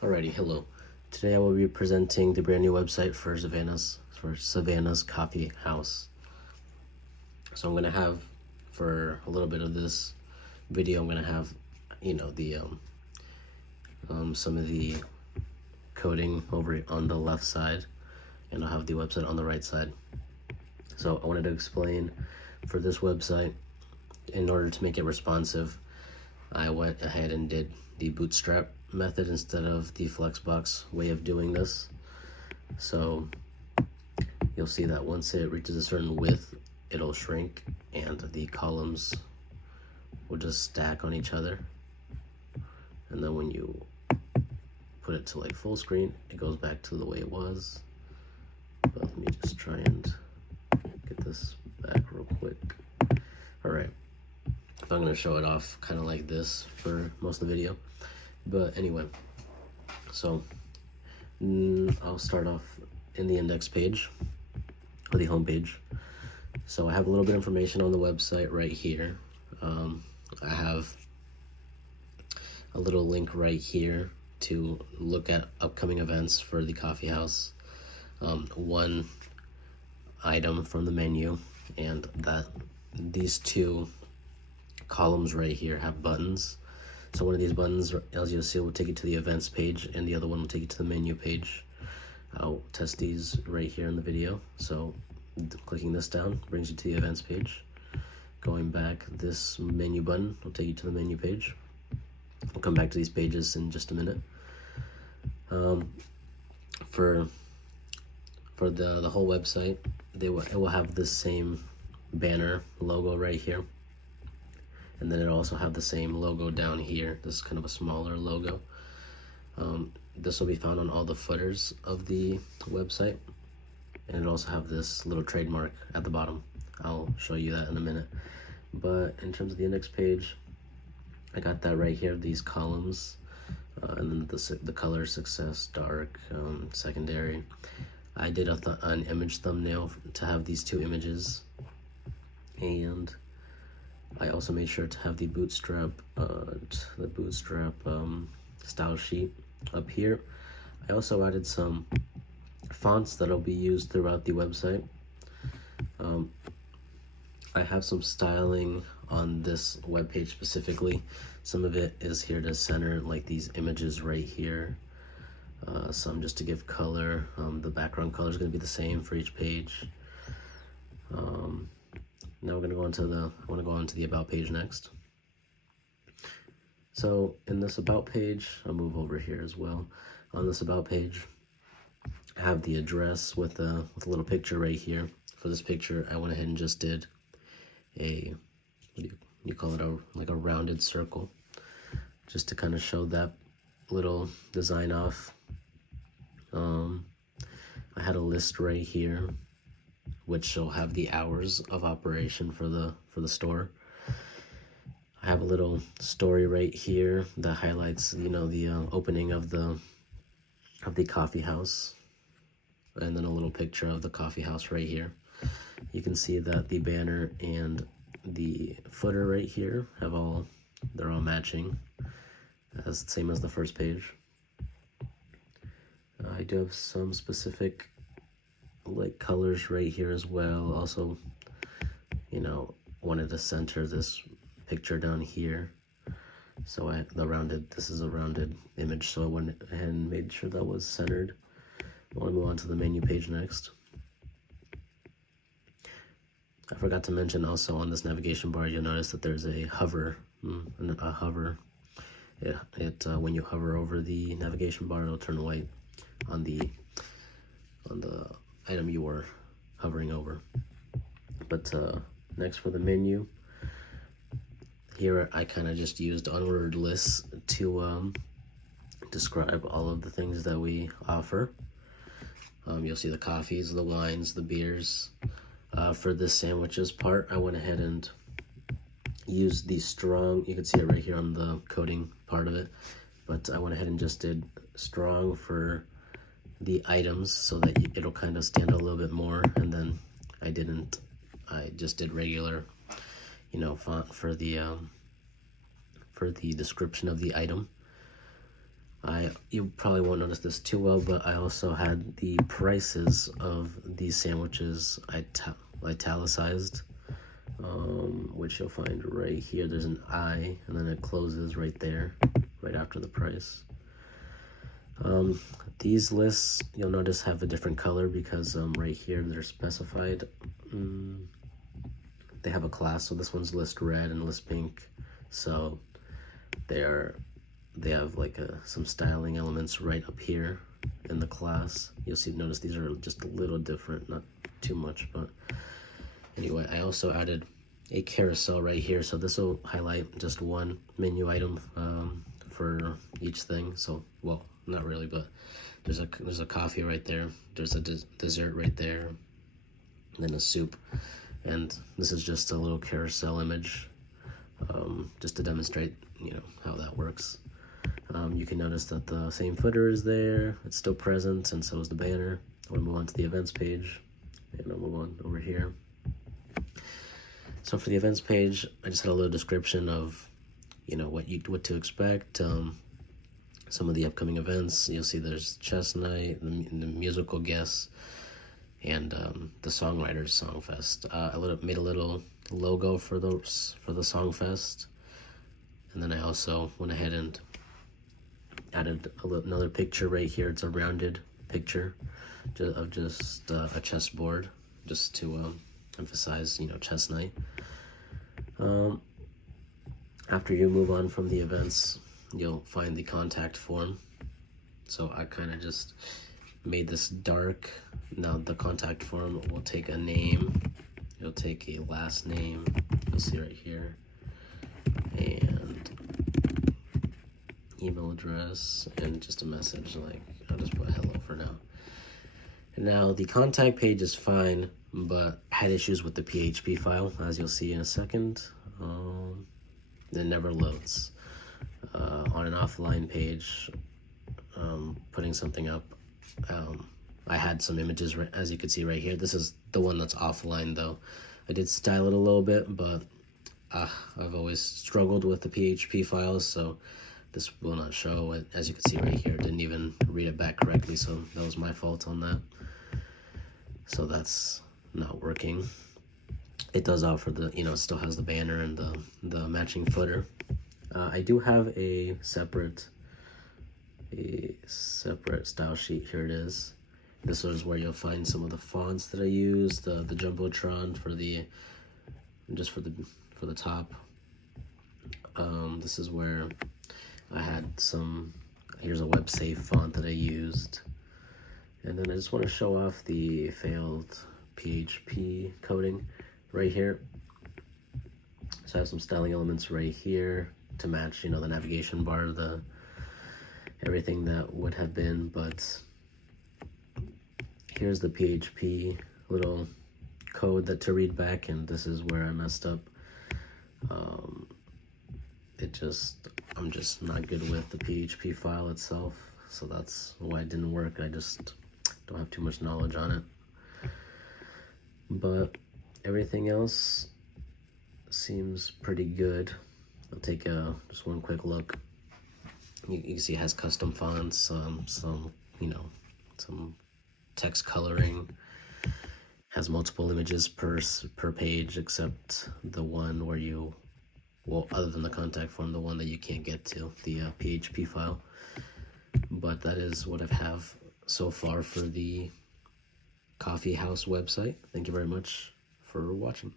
Alrighty, hello. Today I will be presenting the brand new website for Savanna's Coffee House. So I'm gonna have, for a little bit of this video, I'm gonna have, the some of the coding over on the left side, and I'll have the website on the right side. So I wanted to explain for this website, in order to make it responsive, I went ahead and did the bootstrap method instead of the flexbox way of doing this. So you'll see that once it reaches a certain width, it'll shrink and the columns will just stack on each other. And then when you put it to like full screen, it goes back to the way it was. But let me just try and get this back real quick. All right. I'm going to show it off kind of like this for most of the video. But anyway, so I'll start off in the index page, or the home page. So I have a little bit of information on the website right here. I have a little link right here to look at upcoming events for the coffee house. One item from the menu, and that these two columns right here have buttons. So one of these buttons, as you'll see, will take you to the events page, and the other one will take you to the menu page. I'll test these right here in the video. So clicking this down brings you to the events page. Going back, this menu button will take you to the menu page. We'll come back to these pages in just a minute. For the whole website, it will have the same banner logo right here. And then it'll also have the same logo down here. This is kind of a smaller logo. This will be found on all the footers of the website. And it'll also have this little trademark at the bottom. I'll show you that in a minute. But in terms of the index page, I got that right here, these columns. And then the color, success, dark, secondary. I did an image thumbnail to have these two images. And I also made sure to have the bootstrap style sheet up here. I also added some fonts that'll be used throughout the website. I have some styling on this web page specifically. Some of it is here to center, like these images right here. Some just to give color. The background color is going to be the same for each page. Now we're going to go on to the about page next. So in this about page, I'll move over here as well. On this about page, I have the address with a little picture right here. For this picture, I went ahead and just did a, what do you call it, like a rounded circle, just to kind of show that little design off. I had a list right here, which will have the hours of operation for the store. I have a little story right here that highlights, the opening of the coffee house, and then a little picture of the coffee house right here. You can see that the banner and the footer right here they're all matching, same as the first page. I do have some specific like colors right here as well. Also, wanted to center this picture down here. So this is a rounded image, so I went ahead and made sure that was centered. I want to move on to the menu page next. I forgot to mention also on this navigation bar, you'll notice that there's a hover. When you hover over the navigation bar, it'll turn white on the item you were hovering over. But next, for the menu, here I kind of just used unordered lists to describe all of the things that we offer. You'll see the coffees, the wines, the beers. For this sandwiches part, I went ahead and used the strong. You can see it right here on the coding part of it, but I went ahead and just did strong for the items so that it'll kind of stand out a little bit more. And then I just did regular, font for the description of the item. I you probably won't notice this too well, but I also had the prices of these sandwiches italicized, which you'll find right here. There's an I, and then it closes right there, right after the price. These lists, you'll notice, have a different color because right here they're specified. They have a class, so this one's list red and list pink. So they have like some styling elements right up here in the class. You'll notice these are just a little different, not too much, but anyway, I also added a carousel right here, so this will highlight just one menu item for each thing. So, well, not really, but there's a coffee right there, there's a dessert right there, and then a soup, and this is just a little carousel image, just to demonstrate, how that works. You can notice that the same footer is there, it's still present, and so is the banner. I want to move on to the events page, and I'll move on over here. So for the events page, I just had a little description of, what to expect. Some of the upcoming events. You'll see there's chess night, the musical guests, and the songwriters songfest. I made a little logo for the songfest, and then I also went ahead and added another picture right here. It's a rounded picture of just a chessboard, just to emphasize, chess night. After you move on from the events, you'll find the contact form. So I kind of just made this dark. Now the contact form will take a name, it'll take a last name, you'll see right here, and email address, and just a message, like I'll just put hello for now. And now the contact page is fine, but I had issues with the PHP file, as you'll see in a second. It never loads. On an offline page, putting something up, I had some images, as you can see right here. This is the one that's offline though. I did style it a little bit, but I've always struggled with the PHP files, so this will not show it. As you can see right here, didn't even read it back correctly, so that was my fault on that. So that's not working. It does offer the, it still has the banner and the matching footer. I do have a separate style sheet. Here it is. This is where you'll find some of the fonts that I used, the Jumbotron for the top. This is where I had here's a web safe font that I used. And then I just want to show off the failed PHP coding right here. So I have some styling elements right here to match, the navigation bar, everything that would have been, but here's the PHP little code to read back, and this is where I messed up. I'm just not good with the PHP file itself, so that's why it didn't work. I just don't have too much knowledge on it. But everything else seems pretty good. I'll take just one quick look. You can see it has custom fonts, some text coloring, has multiple images per page, except the one where other than the contact form, the one that you can't get to, the PHP file. But that is what I have so far for the Coffee House website. Thank you very much for watching.